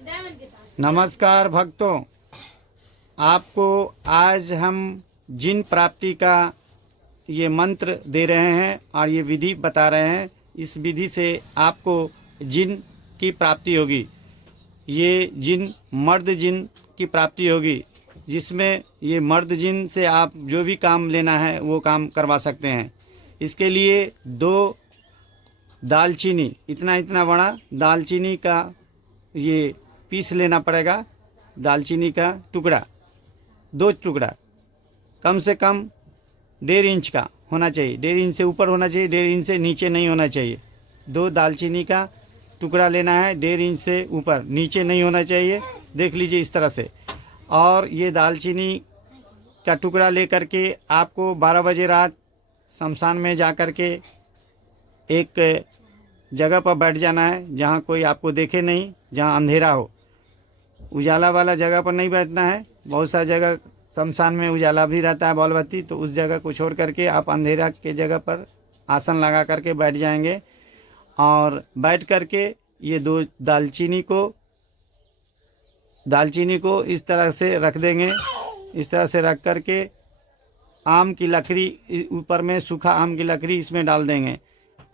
नमस्कार भक्तों, आपको आज हम जिन प्राप्ति का ये मंत्र दे रहे हैं और ये विधि बता रहे हैं। इस विधि से आपको जिन की प्राप्ति होगी। ये जिन मर्द जिन की प्राप्ति होगी, जिसमें ये मर्द जिन से आप जो भी काम लेना है वो काम करवा सकते हैं। इसके लिए 2 दालचीनी, इतना बड़ा दालचीनी का ये पीस लेना पड़ेगा। दालचीनी का टुकड़ा, 2 टुकड़ा, कम से कम 1.5 इंच का होना चाहिए। 1.5 इंच से ऊपर होना चाहिए, 1.5 इंच से नीचे नहीं होना चाहिए। 2 दालचीनी का टुकड़ा लेना है, 1.5 इंच से ऊपर, नीचे नहीं होना चाहिए। देख लीजिए इस तरह से। और ये दालचीनी का टुकड़ा ले करके आपको 12 बजे रात शमशान में जा कर के एक जगह पर बैठ जाना है जहाँ कोई आपको देखे नहीं, जहाँ अंधेरा हो। उजाला वाला जगह पर नहीं बैठना है। बहुत सा जगह शमशान में उजाला भी रहता है, बॉल बत्ती, तो उस जगह को छोड़ करके आप अंधेरा के जगह पर आसन लगा करके बैठ जाएंगे। और बैठ करके ये 2 दालचीनी को इस तरह से रख देंगे। इस तरह से रख करके आम की लकड़ी ऊपर में, सूखा आम की लकड़ी इसमें डाल देंगे।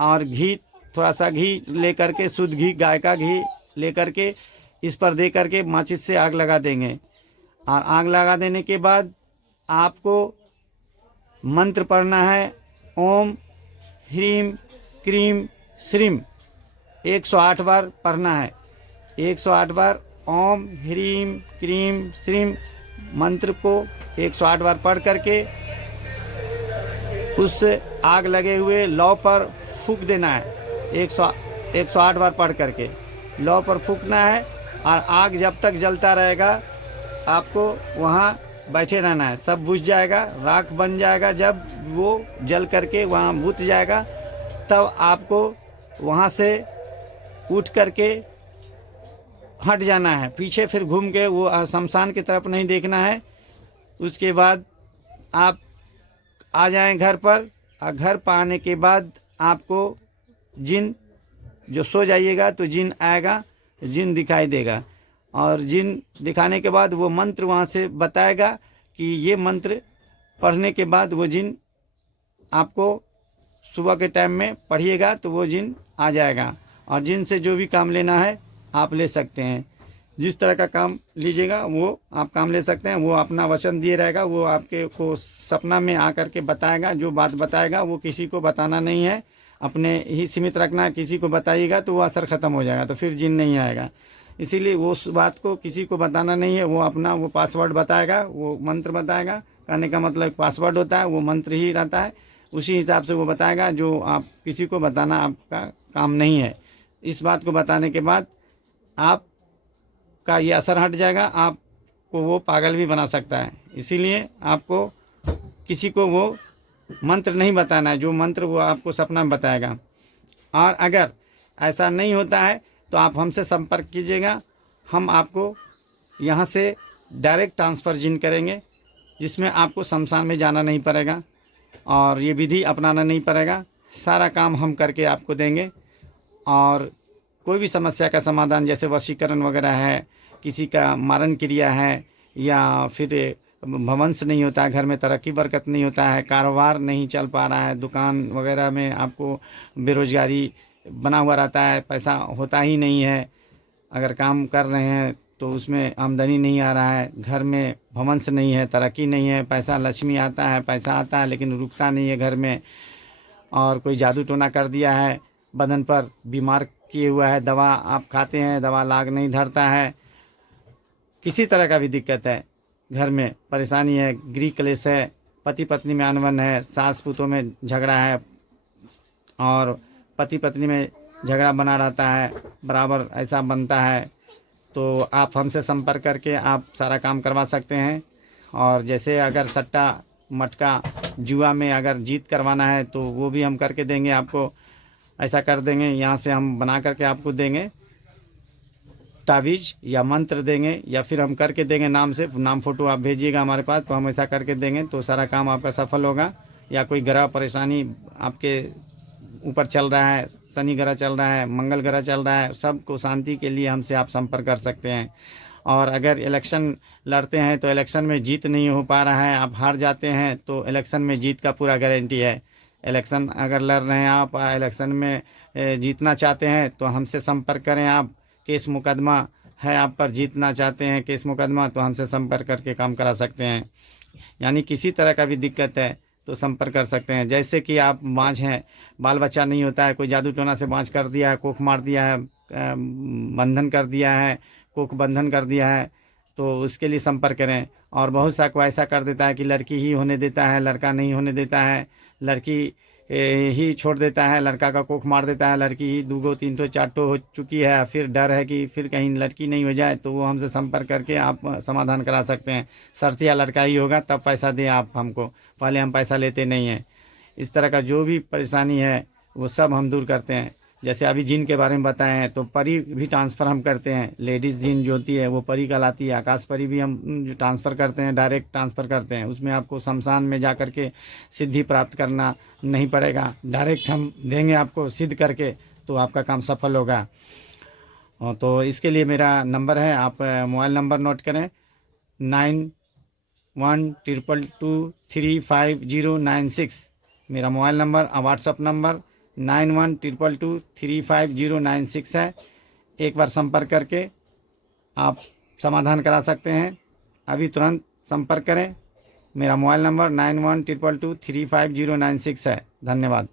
और घी, थोड़ा सा घी ले करके, शुद्ध घी, गाय का घी ले करके इस पर दे करके माचिस से आग लगा देंगे। और आग लगा देने के बाद आपको मंत्र पढ़ना है, ओम ह्रीम क्रीम श्रीम, 108 बार पढ़ना है। 108 बार ओम ह्रीम क्रीम श्रीम मंत्र को 108 बार पढ़ करके उस आग लगे हुए लौ पर फूंक देना है। 108 बार पढ़ करके लौ पर फूंकना है। और आग जब तक जलता रहेगा आपको वहाँ बैठे रहना है। सब बुझ जाएगा, राख बन जाएगा। जब वो जल करके वहाँ बुझ जाएगा तब आपको वहाँ से उठ करके हट जाना है। पीछे फिर घूम के वो शमशान की तरफ नहीं देखना है। उसके बाद आप आ जाएं घर पर। और घर पर आने के बाद आपको जिन, जो सो जाइएगा तो जिन आएगा, जिन दिखाई देगा। और जिन दिखाने के बाद वो मंत्र वहाँ से बताएगा कि ये मंत्र पढ़ने के बाद वो जिन आपको सुबह के टाइम में पढ़िएगा तो वो जिन आ जाएगा। और जिन से जो भी काम लेना है आप ले सकते हैं। जिस तरह का काम लीजिएगा वो आप काम ले सकते हैं। वो अपना वचन दिए रहेगा। वो आपके को सपना में आकर के बताएगा। जो बात बताएगा वो किसी को बताना नहीं है, अपने ही सीमित रखना है। किसी को बताइएगा तो वो असर ख़त्म हो जाएगा, तो फिर जिन नहीं आएगा। इसीलिए वो उस बात को किसी को बताना नहीं है। वो अपना वो पासवर्ड बताएगा, वो मंत्र बताएगा। कहने का मतलब पासवर्ड होता है, वो मंत्र ही रहता है। उसी हिसाब से वो बताएगा। जो आप किसी को बताना आपका काम नहीं है। इस बात को बताने के बाद आपका ये असर हट जाएगा। आपको वो पागल भी बना सकता है। इसीलिए आपको किसी को वो मंत्र नहीं बताना है। जो मंत्र वो आपको सपना में बताएगा। और अगर ऐसा नहीं होता है तो आप हमसे संपर्क कीजिएगा। हम आपको यहाँ से डायरेक्ट ट्रांसफ़र जिन करेंगे, जिसमें आपको शमशान में जाना नहीं पड़ेगा और ये विधि अपनाना नहीं पड़ेगा। सारा काम हम करके आपको देंगे। और कोई भी समस्या का समाधान, जैसे वशीकरण वगैरह है, किसी का मारण क्रिया है, या फिर भवंस नहीं होता है, घर में तरक्की बरकत नहीं होता है, कारोबार नहीं चल पा रहा है, दुकान वगैरह में आपको बेरोजगारी बना हुआ रहता है, पैसा होता ही नहीं है, अगर काम कर रहे हैं तो उसमें आमदनी नहीं आ रहा है, घर में भवंस नहीं है, तरक्की नहीं है, पैसा लक्ष्मी आता है, पैसा आता है लेकिन रुकता नहीं है घर में, और कोई जादू टोना कर दिया है, बदन पर बीमार किए हुआ है, दवा आप खाते हैं, दवा लाग नहीं धरता है, किसी तरह का भी दिक्कत है, घर में परेशानी है, गृह क्लेश है, पति पत्नी में अनबन है, सास पुतों में झगड़ा है, और पति पत्नी में झगड़ा बना रहता है, बराबर ऐसा बनता है, तो आप हमसे संपर्क करके आप सारा काम करवा सकते हैं। और जैसे अगर सट्टा मटका जुआ में अगर जीत करवाना है तो वो भी हम करके देंगे आपको। ऐसा कर देंगे, यहाँ से हम बना करके आपको देंगे, तावीज़ या मंत्र देंगे, या फिर हम करके देंगे नाम से, नाम फ़ोटो आप भेजिएगा हमारे पास तो हम ऐसा करके देंगे तो सारा काम आपका सफल होगा। या कोई ग्रह परेशानी आपके ऊपर चल रहा है, शनि ग्रह चल रहा है, मंगल ग्रह चल रहा है, सबको शांति के लिए हमसे आप संपर्क कर सकते हैं। और अगर इलेक्शन लड़ते हैं तो इलेक्शन में जीत नहीं हो पा रहा है, आप हार जाते हैं, तो इलेक्शन में जीत का पूरा गारंटी है। इलेक्शन अगर लड़ रहे हैं आप, इलेक्शन में जीतना चाहते हैं तो हमसे संपर्क करें। आप केस मुकदमा है आप पर, जीतना चाहते हैं केस मुकदमा, तो हमसे संपर्क करके काम करा सकते हैं। यानी किसी तरह का भी दिक्कत है तो संपर्क कर सकते हैं। जैसे कि आप बांझ हैं, बाल बच्चा नहीं होता है, कोई जादू टोना से बांझ कर दिया है, कोख मार दिया है, बंधन कर दिया है, कोख बंधन कर दिया है, तो उसके लिए संपर्क करें। और बहुत सा को ऐसा कर देता है कि लड़की ही होने देता है, लड़का नहीं होने देता है, लड़की ही छोड़ देता है, लड़का का कोख मार देता है, लड़की ही 2 3 4 हो चुकी है, फिर डर है कि फिर कहीं लड़की नहीं हो जाए, तो वो हमसे संपर्क करके आप समाधान करा सकते हैं। शर्त या लड़का ही होगा तब पैसा दें आप हमको, पहले हम पैसा लेते नहीं हैं। इस तरह का जो भी परेशानी है वो सब हम दूर करते हैं। जैसे अभी जिन के बारे में बताए हैं, तो परी भी ट्रांसफ़र हम करते हैं। लेडीज़ जिन जो होती है वो परी कहलाती है। आकाश परी भी हम ट्रांसफ़र करते हैं, डायरेक्ट ट्रांसफ़र करते हैं। उसमें आपको शमशान में जा कर के सिद्धि प्राप्त करना नहीं पड़ेगा, डायरेक्ट हम देंगे आपको सिद्ध करके, तो आपका काम सफल होगा। तो इसके लिए मेरा नंबर है, आप मोबाइल नंबर नोट करें, 9122235096 मेरा मोबाइल और व्हाट्सअप नंबर 9122235096 है। एक बार संपर्क करके आप समाधान करा सकते हैं। अभी तुरंत संपर्क करें। मेरा मोबाइल नंबर 9122235096 है। धन्यवाद।